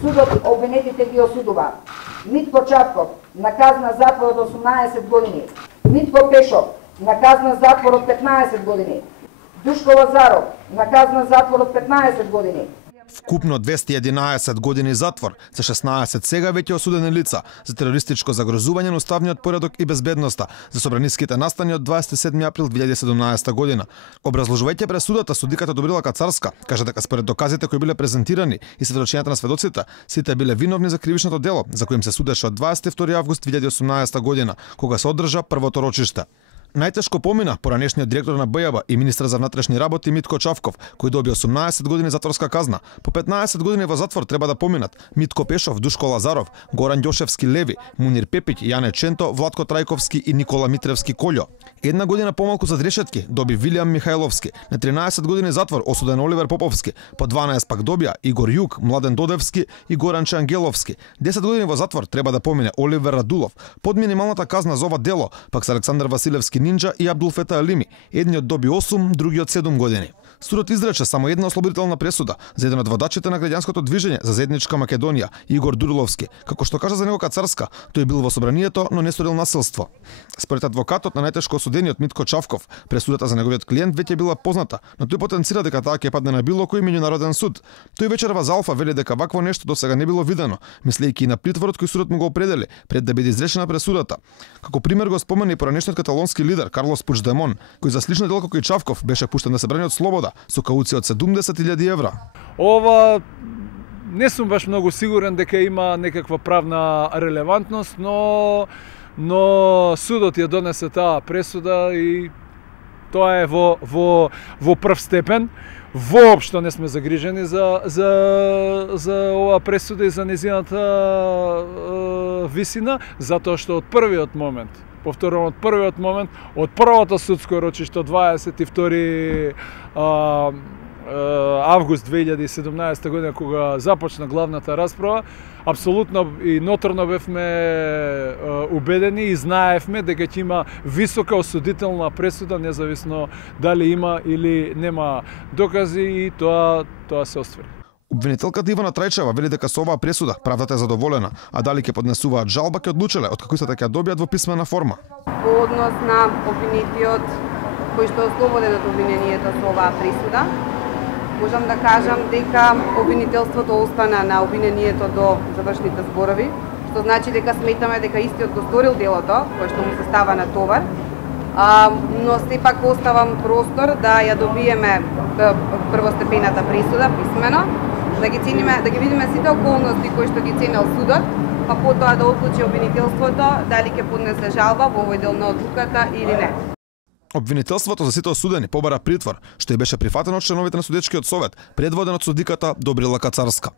Судот обвинетите ги осудува Митко Чапков на казна затвор од 18 години, Митко Пешов на казна затвор од 15 години, Душко Лазаров на казна затвор од 15 години. Вкупно 211 години затвор за 16 сега веќе осудени лица за терористичко загрозување на уставниот поредок и безбедноста за собраниските настани од 27 април 2017 година. Образложувајќи пресудата, судиката Добрилака Царска кажа дека според доказите кои биле презентирани и сведочењата на сведоците, сите биле виновни за кривичното дело за кој им се судеше од 22 август 2018 година, кога се одржа првото рочиште. Најтешко помина поранешниот директор на БЈБ и министр за внатрешни работи Митко Чавков, кој доби 18 години затворска казна. По 15 години во затвор треба да поминат Митко Пешов, Душко Лазаров, Горан Ѓошевски Леви, Мунир Пепиќ, Јане Ченто, Владко Трајковски и Никола Митревски Колјо. Една година помалку за решетки доби Вилијам Михајловски, на 13 години затвор осуден Оливер Поповски, по 12 пак добија Игор Јук, Младен Додевски и Горанче Ангеловски. 10 години во затвор треба да помине Оливер Радулов. Под минималната казна за ова дело пак се Александар Василевски Нинџа и Абдулфета Алими. Едниот доби 8, другиот 7 години. Судот изрече само една ослободителна пресуда за еден од водачите на граѓанското движење за заедничка Македонија, Игор Дуриловски. Како што кажа за него Царска, тој бил во собранието, но не сторил насилство. Според адвокатот на најтешко осудениот Митко Чавков, пресудата за неговиот клиент веќе била позната, но тој потенцира дека таа ќе падне на било кој меѓународен суд. Тој вечерва за Алфа вели дека вакво нешто досега не било видено, мислејќи и на притворот кој судот му го определи пред да биде изречена пресудата. Како пример го спомена и поранешниот каталонски лидер Карлос Пучдемон, кој за слично дело како и Чавков беше пуштен на събрание од слобода со кауција од 70.000 евра. Ова не сум баш многу сигурен дека има некаква правна релевантност, но судот ја донесе таа пресуда и тоа е во прв степен. Воопшто не сме загрижени за оваа пресуда и за незината висина, затоа што од првиот момент, повторувам, од првиот момент, од првото судско рочиште 22 август 2017 година, кога започна главната расправа, апсолутно и ноторно бевме убедени и знаевме дека ќе има висока осудителна пресуда, независно дали има или нема докази, и тоа се оствари. Обвинителката Ивана Трајчева вели дека со оваа пресуда правдата е задоволена, а дали ќе поднесуваат жалба ќе одлучеле од како се ќе добијат во писмена форма. По однос на обвинетиот кој што е ослободен од обвинението со оваа пресуда, можам да кажам дека обвинителството остана на обвинението до завршните зборови, што значи дека сметаме дека истиот го сторил делото, кое што му се става на товар, но сепак оставам простор да ја добиеме првостепената пресуда писмено, да ги видиме сите околности кои што ги ценел судот, па потоа да одлучи обвинителството дали ќе поднесе жалба во овој дел на одлуката или не. Обвинителството за сите осудени побара притвор, што и беше прифатено од членовите на судечкиот совет, предводен од судиката Добрилака Царска.